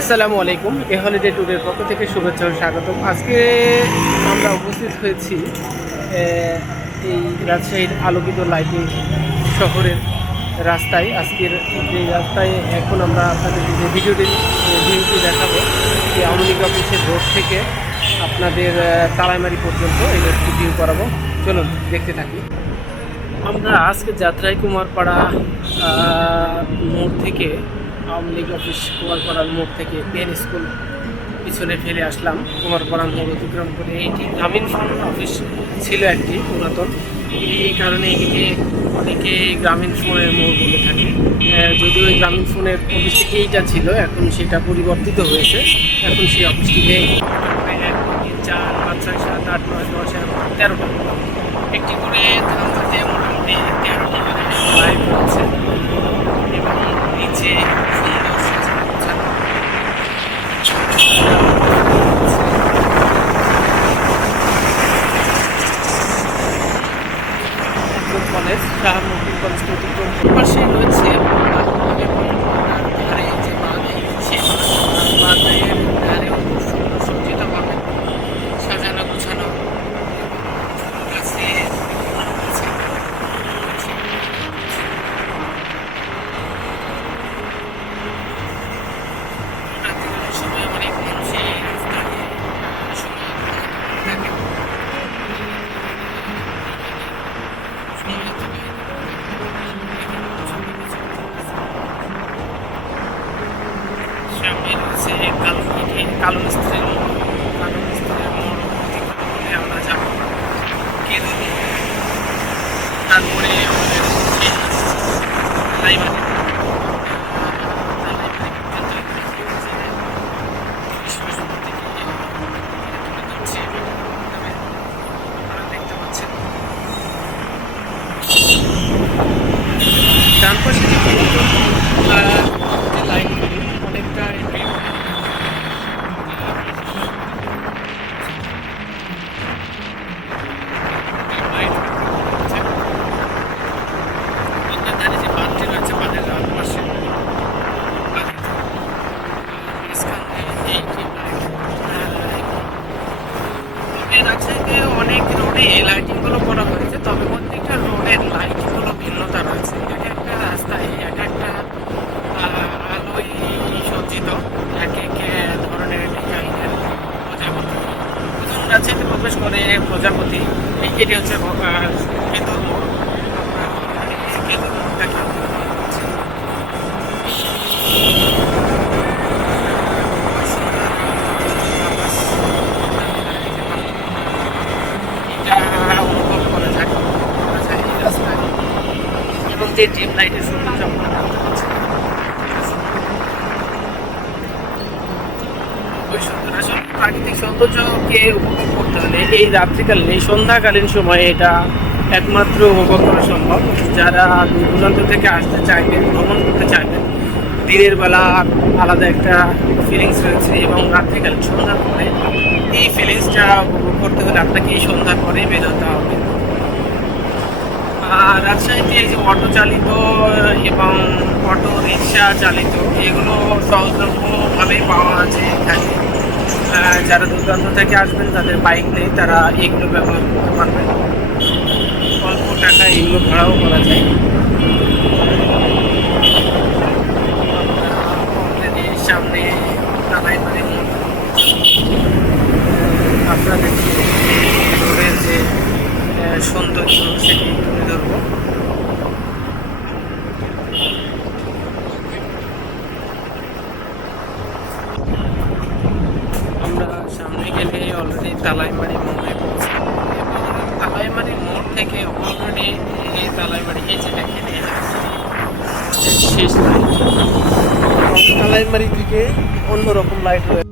আসসালামু আলাইকুম, a holiday ট্যুরের পক্ষ থেকে শুভেচ্ছা ও স্বাগতম। আজকে আমরা উপস্থিত হয়েছি এই রাজশাহীর আলোকিত লাইটিং শহরের রাস্তায়। আজকের যে রাস্তায় এখন আমরা আপনাদের যে ভিডিওটি ভিডিওটি দেখাবো যে আওয়ামী লীগ অফিসের রোড থেকে আপনাদের তালাইমারি পর্যন্ত এই রোডটি ভিউ করাবো। চলুন, দেখতে থাকি। আমরা আজকে যাত্রায় কুমারপাড়া মোড় থেকে আওয়ামী লীগ অফিস কুমারপাড়ার মোড় থেকে পেন স্কুল পিছনে ফেলে আসলাম। কুমারপাড়া মোড় অতিক্রম করে এটি গ্রামীণ ফোন অফিস ছিল একটি পুরাতন। এই কারণে এটিকে অনেকে গ্রামীণ ফোনের মোড় বলে থাকে। যদিও এই গ্রামীণ ফোনের অফিসটি এইটা ছিল, এখন সেটা পরিবর্তিত হয়েছে। এখন সেই অফিসটি নেই এক তিন চার পাঁচ ছয় সাত আট নয় দশ এগারো তেরোটা একটি করে ধানতে মোটামুটি তেরোটি লাইভ রয়েছে এবং নতুন কলেজ শাহ মকিম কলেজ অতিক্রম রয়েছে ধারে যে সামনে রয়েছে কালো মিঠে কালো মিস্ত্রির মোড়। কালো মিস্ত্রির আমরা যাব। কেরুল তারপরে আমাদের হচ্ছে লাইবারি ডান পাশে যে লাইনগুলি অনেকটা এটি- লাইট রয়েছে। গঙ্গার ধারে যে বাঁধটি রয়েছে বাঁধের ডান পাশে বাঁধের মাঝখানে এইটি লাইট। তবে রাজশাহীতে অনেক রোডে লাইটিংগুলো করা হয়েছে তবে প্রত্যেকটা রোডের লাইটগুলো ভিন্নতা রয়েছে এক একটা রাস্তায় এক একটা আহ, আলোয় সজ্জিত এক এক ধরনের ডিজাইনের প্রজাপতি প্রথম প্রবেশ করে প্রজাপতি এটি হচ্ছে আমরা কেতুর মোড় দেখলাম এটা অনুভব করা যায় করা যায় এই রাস্তায় এবং যে ড্রিম লাইটের সৌন্দর্য আপনারা দেখতে পাচ্ছেন ওই সুন্দর আসলে প্রাকৃতিক সৌন্দর্যকে উপভোগ করতে হলে এই রাত্রিকালীন এই সন্ধ্যাকালীন সময়ে এটা একমাত্র উপভোগ করা সম্ভব। যারা দূর দূরান্ত থেকে আসতে চাইবেন, ভ্রমণ করতে চাইবেন, দিনের বেলা আলাদা একটা ফিলিংস রয়েছে এবং রাত্রিকালীন সন্ধ্যার পরে এই ফিলিংসটা উপভোগ করতে হলে আপনাকে এই সন্ধ্যার পরেই বেরোতে হবে। আর রাজশাহীতে এই যে অটো চালিত এবং অটো রিক্সা চালিত, এগুলো সহজলভ্যভাবেই পাওয়া যায় এখানে। যারা দূরান্ত থেকে আসবেন, তাদের বাইক নেই, তারা এগুলো ব্যবহার করতে পারবেন অল্প টাকা এগুলো ভাড়াও করা যায়। সামনে তালাই মানে আপনাদের রোডের যে সৌন্দর্য আমরা সামনে গেলে অলরেডি তালাইমারি মোড়ে পৌঁছে তালাইমারি মোড় থেকে অলরেডি এই তালাইমারি, এই যে দেখেন শেষ লাইট তালাইমারির দিকে অন্যরকম লাইট রয়েছে।